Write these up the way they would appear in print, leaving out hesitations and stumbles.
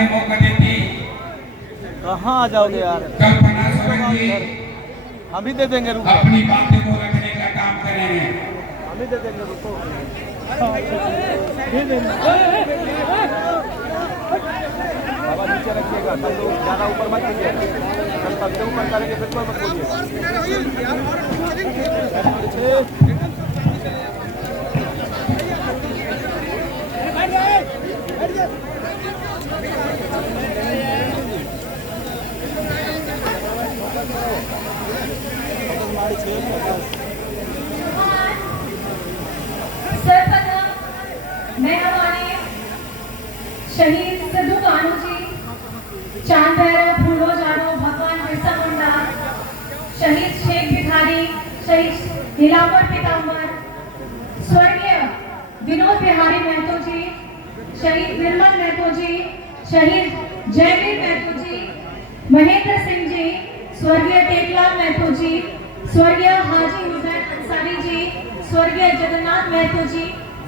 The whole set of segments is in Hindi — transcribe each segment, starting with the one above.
माननीय मुख्यमंत्री कहाँ आ जाओगे यार, कल्पना सोरेन जी हम ही दे देंगे, रुको अपनी बातें को रखने का काम करेंगे। हम ही दे देंगे, रुको बाबा नीचे रखिएगा, तब तो ज़्यादा ऊपर मत कीजिएगा, जब सबसे ऊपर करेंगे फिर कोई मत बोलिएगा। सर्वप्रथम मैं हमारे शहीद सिद्धू कान्हू जी, चांद भैरव, फूलो जानो, भगवान बिरसा मुंडा, शहीद शेख भिखारी, शहीद नीलांबर पीताम्बर, स्वर्गीय विनोद बिहारी महतो जी, शहीद निर्मल महतो जी, शहीद जयवीर महतो जी, महेंद्र सिंह जी, स्वर्गीय टेकलाल महतो जी, स्वर्गीय हाजी हुसैन अंसारी जी, स्वर्गीय जगन्नाथ महतो जी,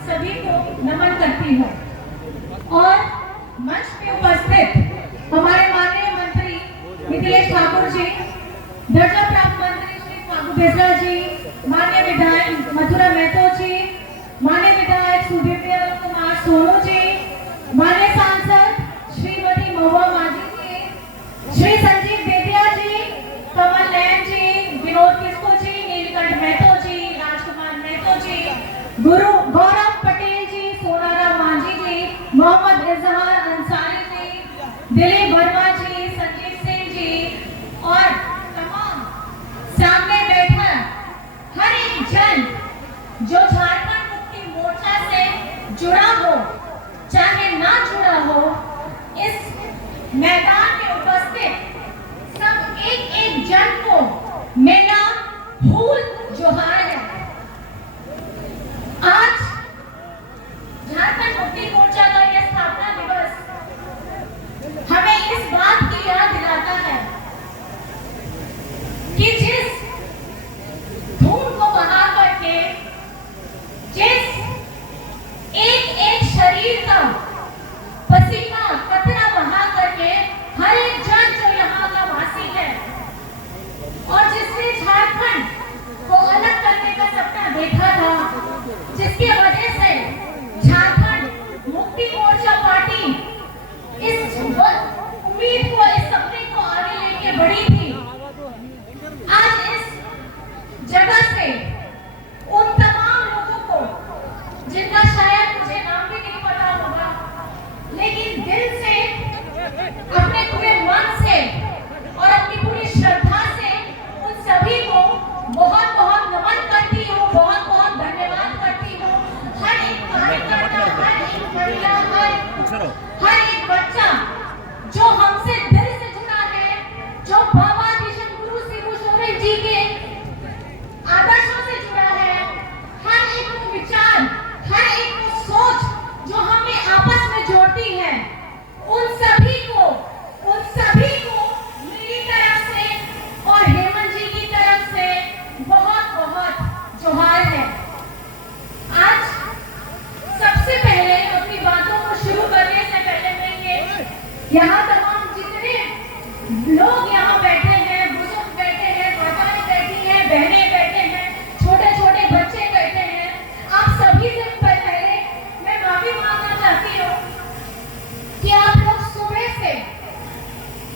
सभी को नमन करती हूँ। और मंच पे उपस्थित हमारे माननीय मंत्री मिथिलेश ठाकुर जी, दर्जा प्राप्त मंत्री श्री फागू बेसरा जी, माननीय विधायक मथुरा महतो जी, माननीय विधायक सुदीप्य कुमार सोनू जी, माननीय सांसद श्रीमती महुआ माझी जी, श्री संजीव बेदिया जी, कमल नयन जी, विनोद किस्को जी, नीलकंठ महतो जी, राजकुमार महतो जी, गुरु गौरव पटेल जी, सोनाराम मांझी जी, मोहम्मद इजहार अंसारी जी, दिलीप वर्मा जी, संजीव सिंह जी और तमाम सामने बैठा हर एक जन जो झारखंड मुक्ति मोर्चा से जुड़ा हो चाहे ना जुड़ा हो, इस मैदान में उपस्थित सब एक एक जन को मेरा फूल जोहार है। आज झारखंड मुक्ति मोर्चा का यह स्थापना दिवस हमें इस बात की याद दिलाता है कि जिस धूम को बहा करके, जिस एक एक शरीर का पसीना कतरा बहा करके हर एक जन जो यहाँ का वासी है और जिसने झारखंड को अलग करने का सपना देखा था, जिसके वजह से झारखंड मुक्ति मोर्चा पार्टी इस उम्मीद को, इस सपने को आगे लेके बढ़ी थी। आज इस जगह से उन तमाम लोगों को, जिनका शायद मुझे नाम भी नहीं पता होगा, लेकिन दिल से, अपने पूरे मन से और अपनी पूरी श्रद्धा से उन सभी को बहुत बहुत नमन करती हूँ, बहुत बहुत धन्यवाद करती हूँ। हर एक कार्यकर्ता, हर एक महिला, हर एक बच्चा जो हमसे दिल से जुड़ा है, जो बाबा किशन गुरु सिबू सोरेन जी के आदर्शों से जुड़ा है, हर एक को विचार, हर एक को सोच जो हमें आपस में जोड़ती है, उन सभी को मेरी तरफ से और हेमंत जी की तरफ से बहुत बहुत जोहार है। आज सबसे पहले अपनी बातों को शुरू करने से पहले मैं ये यहाँ तमाम जितने लोग यहाँ बैठे हैं, बुजुर्ग बैठे हैं, माताएं बैठी हैं, बहनें बैठे हैं, छोटे छोटे बच्चे बैठे हैं, आप सभी से पहले मैं माफी मांगना चाहती हूँ कि आप लोग सुबह से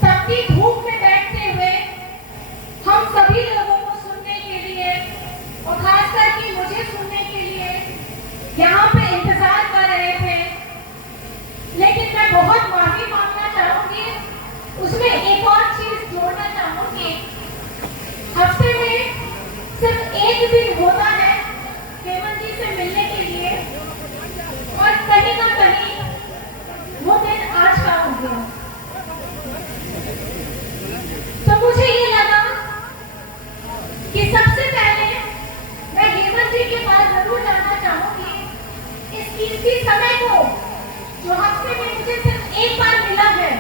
तपती धूप में बैठते हुए हम सभी लोगों को सुनने के लिए और खासकर कि मुझे सुनने के लिए यहाँ पे इंतजार कर रहे थे। लेकिन मैं बहुत माफी मांगना चाहूंगी, उसमें एक और चीज जोड़ना चाहूंगी। हफ्ते में सिर्फ एक दिन होता है हेमंत जी से मिलने के लिए, और कहीं ना कहीं वो दिन आज का हो गया। तो मुझे ये लगा कि सबसे पहले मैं हेमंत जी के पास जरूर जाना चाहूंगी। इस कीमती समय को जो हफ्ते में मुझे सिर्फ एक बार मिला है,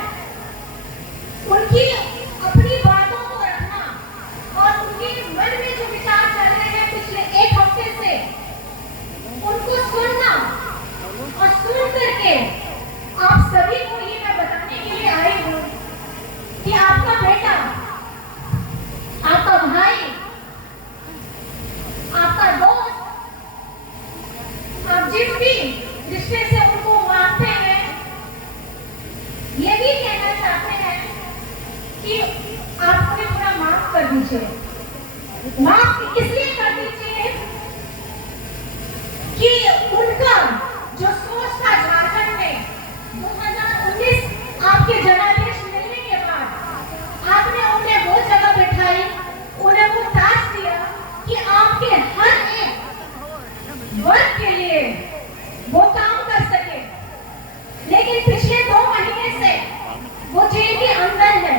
उनकी अपनी बातों को रखना और उनके मन में जो विचार चल रहे हैं पिछले एक हफ्ते से, उनको सुनना और सुन करके आप सभी को ये मैं बताने के माफ इसलिए कर दीजिए कि उनका जो सोच था झारखंड में 2019 आपके जनादेश मिलने के बाद आपने उन्हें वो जगह बैठाई, उन्हें वो ताज दिया कि आपके हर एक वर्ग के लिए वो काम कर सके। लेकिन पिछले 2 महीने से वो जेल के अंदर है।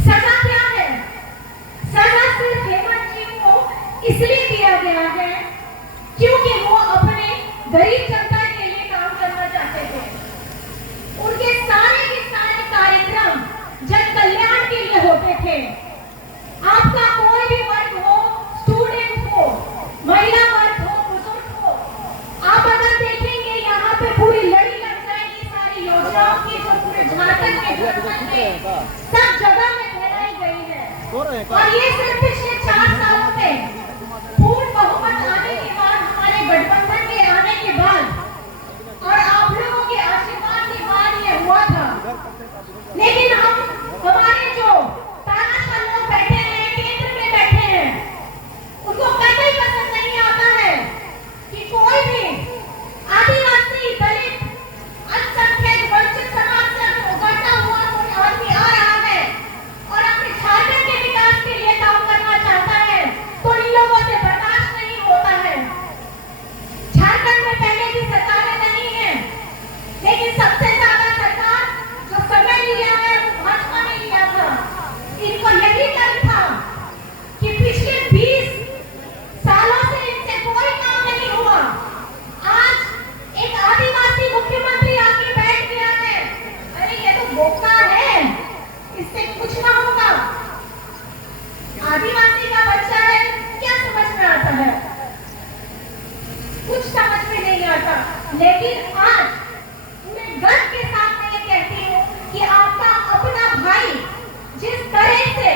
सजा क्या है? सजा सिर्फ हेमंत जी को इसलिए दिया गया है क्योंकि वो अपने गरीब जनता के लिए काम करना चाहते थे। उनके सारे के सारे कार्यक्रम जन कल्याण के लिए होते थे। आपका कोई भी वर्ग हो, स्टूडेंट हो, महिला वर्ग हो, बुजुर्ग हो, आप अगर देखेंगे यहाँ पे पूरी लड़ी लग जाएगी सारी योजनाओं की जो पूरे झारखंड में सब जगह में फैलाई गई है। और ये सिर्फ पिछले 4 सालों में पूर्ण बहुमत आने के बाद, हमारे गठबंधन के आने के बाद और आप लोगों के आशीर्वाद के बाद ये हुआ था। लेकिन हमारे जो तानाशाह लोग बैठे हैं, केंद्र में बैठे हैं, उनको कतई पसंद नहीं आता है कि कोई भी आदिवासी, दलित, अल्पसंख्यक, वंचित समाज से उभरता हुआ कोई आदमी आ रहा है और अपने झारखंड के विकास के लिए काम करना चाहता है तो इन लोगों से बर्दाश्त नहीं होता है। झारखंड में पहले भी सरकारें नहीं है, लेकिन सबसे ज्यादा सरकार जो समय लिया है वो भाजपा ने लिया था। इनको यही डर था कि पिछले 20 सालों से इनसे कोई काम नहीं हुआ। आज एक आदिवासी मुख्यमंत्री आके बैठ गया है, अरे ये तो बोका है, इससे कुछ ना होगा। आदिवासी का बच्चा है, क्या समझ में आता है? कुछ समझ में नहीं आता। लेकिन आज मैं गर्व के साथ मैं ये कहती हूँ कि आपका अपना भाई जिस तरह से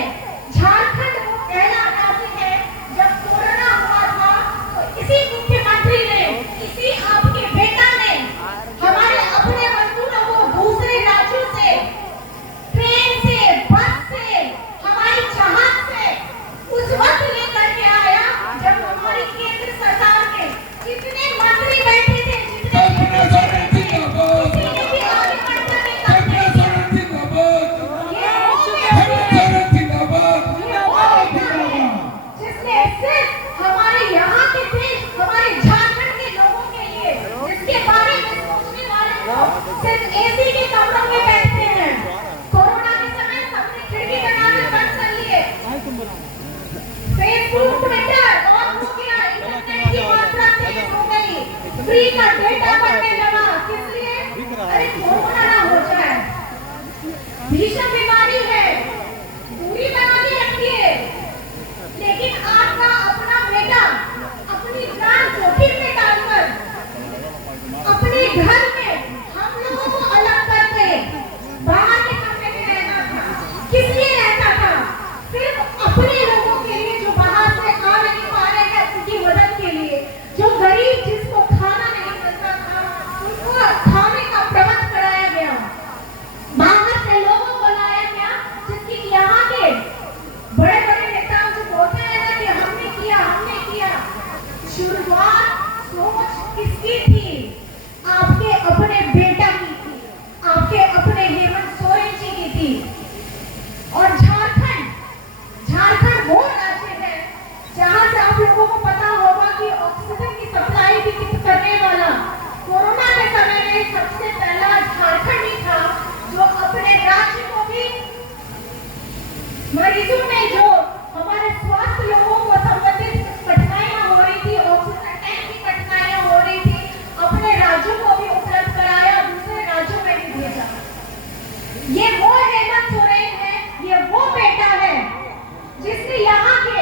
झारखंड को पहला राज्य है, जब कोरोना हुआ था तो इसी मुख्यमंत्री ने, इसी आपके बेटा ने हमारे अपने मजदूरों को दूसरे राज्यों से ट्रेन से, बस से, हवाई जहाज से उस वक्त लेकर के आया जब हमारी केंद्र सरकार के जितने मंत्री बैठे थे, कल्पना सोरेन जिंदाबाद, किसी ने भी आगे बढ़कर नहीं कल्पना सोरेन जिंदाबाद, हेमंत सोरेन जिंदाबाद, जिसने सिर्फ हमारे यहाँ के देश, हमारे झारखंड के लोगों के लिए, जिसके बारे में सोचने वाले लोग सिर्फ एसी के कमरों में बैठते हैं। कोरोना के समय सबने खिड़की दरवाजे बंद कर लिए, फेसबुक, ट्विटर ऑन हो गया, इंटरनेट की मात्रा तेज हो गई, फ्री का डेटा बढ़ने लगा। किस लिए? अरे कोरोना ना हो जाए, भीषण बीमारी है, दूरी बना के रखिए। लेकिन आपका अपना बेटा अपनी जान जोखिम में डालकर अपने घर में हम लोगों को अलग करके बाहर के कमरे में रहना था। किस लिए रहता था? सिर्फ अपने लोगों के लिए जो बाहर से आ नहीं पा रहे हैं उनकी मदद के लिए। जो गरीब जिसको खाना नहीं मिलता था उनको खाने का प्रबंध कराया गया, बाहर से लोगों को लाया गया, जिसकी यहाँ के बड़े बड़े नेता जो बोलते हैं ना कि हमने किया। शुरुआत सोच किसकी थी? आपके अपने बेटा की थी, आपके अपने हेमंत सोरेन जी की थी। और झारखंड वो राज्य है जहां से आप लोगों को पता होगा कि ऑक्सीजन की सप्लाई भी करने वाला कोरोना के समय में सबसे पहला झारखंड ही था जो अपने राज्य को भी मरीजों में जो हमारे स्वास्थ्य लोगों को संबंधित कठिनाइयां हो रही थी, ऑक्सीजन टैंक की कठिनाइयां हो रही थी, अपने राज्यों को भी उपलब्ध कराया, दूसरे राज्यों में भी भेजा। ये वो हेमंत सोरेन है, ये वो बेटा है जिसने यहाँ के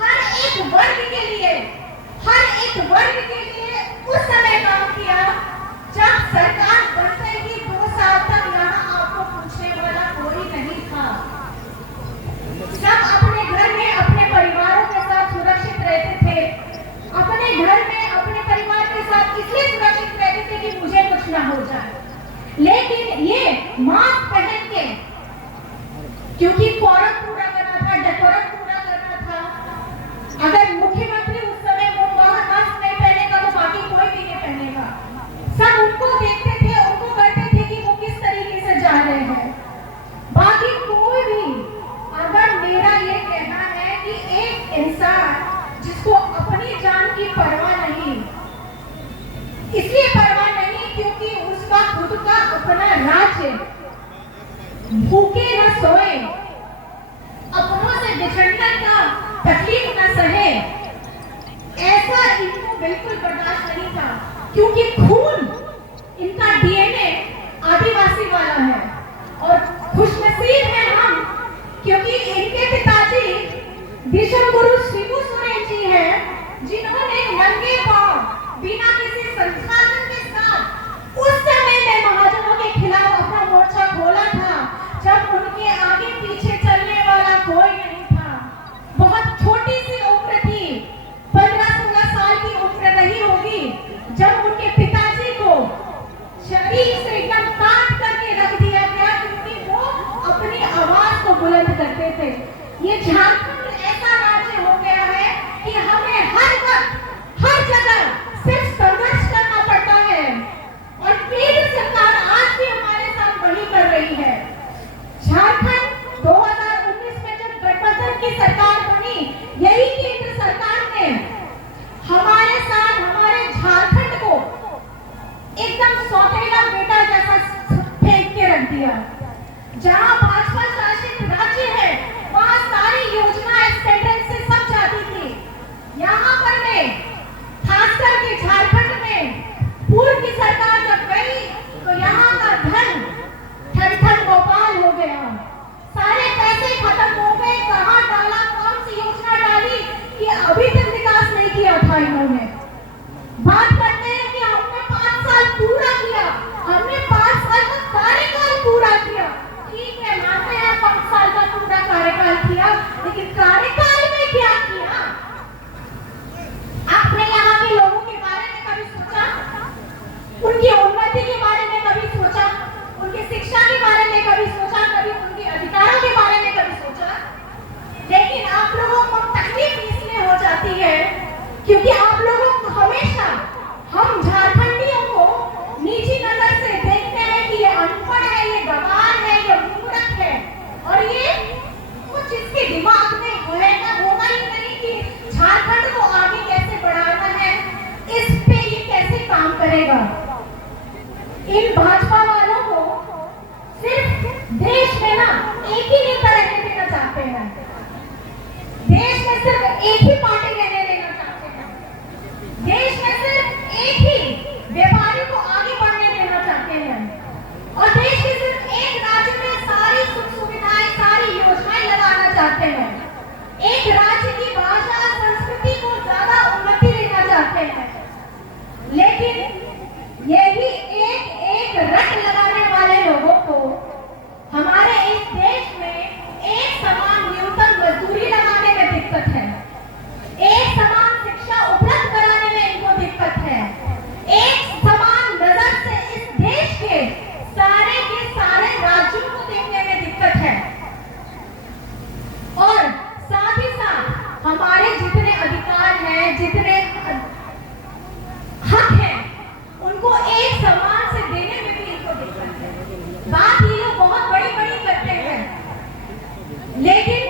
हर एक वर्ग के लिए उस समय काम किया जब सरकार बनते ही 2 साल तक यहाँ आपको पूछने वाला कोई नहीं था। सब इंसान जिसको अपनी जान की परवाह नहीं, इसलिए परवाह नहीं क्योंकि उसका खुद का अपना राज्य, भूखे न सोए, अपनों से बिछड़ने का तकलीफ न सहे, ऐसा इनको बिल्कुल बर्दाश्त नहीं था क्योंकि खून इनका डीएनए आदिवासी वाला है। और खुशनसीब हैं हम क्योंकि इनके पिताजी दिशम गुरु शिबू सोरेन जी हैं, जिन्होंने नंगे पांव बिना किसी संसाधन के साथ उस समय में महाजनों के खिलाफ अपना मोर्चा खोला था जब उनके आगे पीछे चलने वाला कोई नहीं था। बहुत छोटी सी उम्र थी, 15-16 साल की उम्र नहीं होगी जब उनके पिताजी को शरीर से एकदम काट करके रख दिया गया क्योंकि वो अपनी आवाज को बुलंद करते थे। ये झारखंड ऐसा राज्य हो गया है कि हमें हर वक्त हर जगह सिर्फ संघर्ष करना पड़ता है और केंद्र सरकार आज भी हमारे साथ वही कर रही है। झारखंड 2019 में जब गठबंधन की सरकार बनी, यही केंद्र सरकार ने हमारे साथ हमारे झारखंड को एकदम सौतेला बेटा जैसा फेंक के रख दिया। जहां भाजपा शासित राज्य है वहां सारी योजनाएं सेंट्रल से सब जाती थी। यहाँ पर में खास करके झारखंड में पूर्व की सरकार जब गई तो यहाँ का धन ठन ठन गोपाल हो गया, सारे पैसे खत्म हो गए। कहाँ डाला, कौन सी योजना डाली कि अभी तक विकास नहीं किया था इन्होंने। बात करते हैं कि हमने 5 साल पूरा किया, हमने 5 साल का कार्यकाल पूरा किया। ठीक है, मानते हैं 5 साल का पूरा कार्यकाल किया, लेकिन कार्यकाल में क्या किया? आपने यहाँ के लोगों के बारे में कभी सोचा? उनकी उन्नति के बारे में कभी सोचा? उनकी शिक्षा के बारे में कभी सोचा? कभी उनके अधिकारों के बारे में कभी सोचा? लेकिन आप लोगों को तकलीफ इसलिए हो जाती है क्योंकि आप लोगों को हमेशा हम झारखंडियों को नीची नजर से देखते हैं कि ये अनपढ़ है, ये गवार है, ये मूर्ख है और ये कुछ इसके दिमाग में होगा ही नहीं कि झारखंड को आगे कैसे बढ़ाना है, इस पे ये कैसे काम करेगा। इन भाजपा वालों को सिर्फ देश में ना एक ही नेता रहने देना चाहते हैं, देश में सिर्फ एक ही पार्टी रहने देना चाहते हैं, देश में सिर्फ एक ही व्यापारी को आगे बढ़ने देना चाहते हैं और देश के सिर्फ एक राज्य में सारी सुख सुविधाएं, सारी योजनाएं लगाना चाहते हैं। एक राज्य की भाषा संस्कृति को ज्यादा उन्नति देना चाहते हैं, लेकिन यही एक रट लगाने वाले लोगों को हमारे इस देश में एक समान न्यूनतम मजदूरी लगाने में दिक्कत है, एक समान शिक्षा उपलब्ध कराने में इनको दिक्कत है, एक समान नजर से इस देश के सारे राज्यों को देखने में दिक्कत है और साथ ही साथ हमारे जितने अधिकार हैं, जितने हक हैं, उनको एक समान से देने में भी इनको दिक्कत है। बात ये लोग बहुत बड़ी बड़ी करते हैं, लेकिन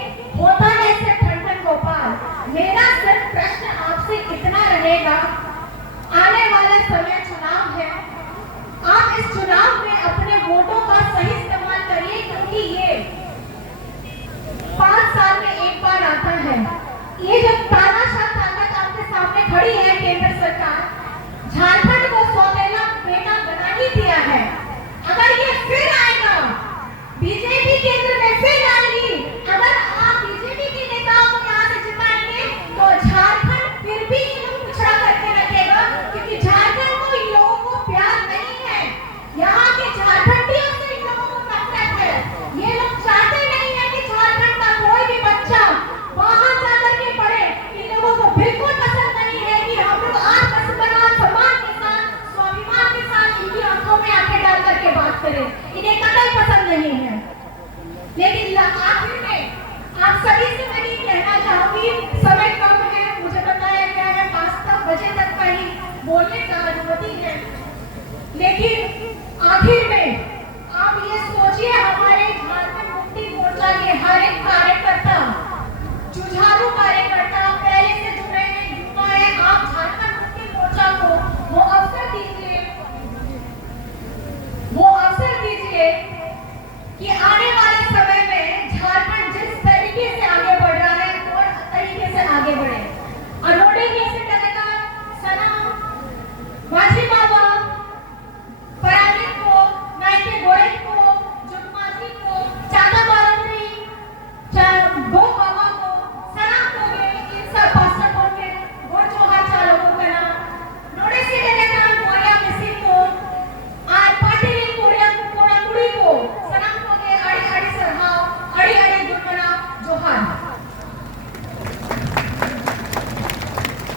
होता है सिर्फ ठन ठन गोपाल। मेरा सिर्फ प्रश्न आपसे इतना रहेगा, आने वाला समय चुनाव है, आप इस चुनाव में अपने वोटों का सही इस्तेमाल करिए क्योंकि ये 5 साल में एक बार आता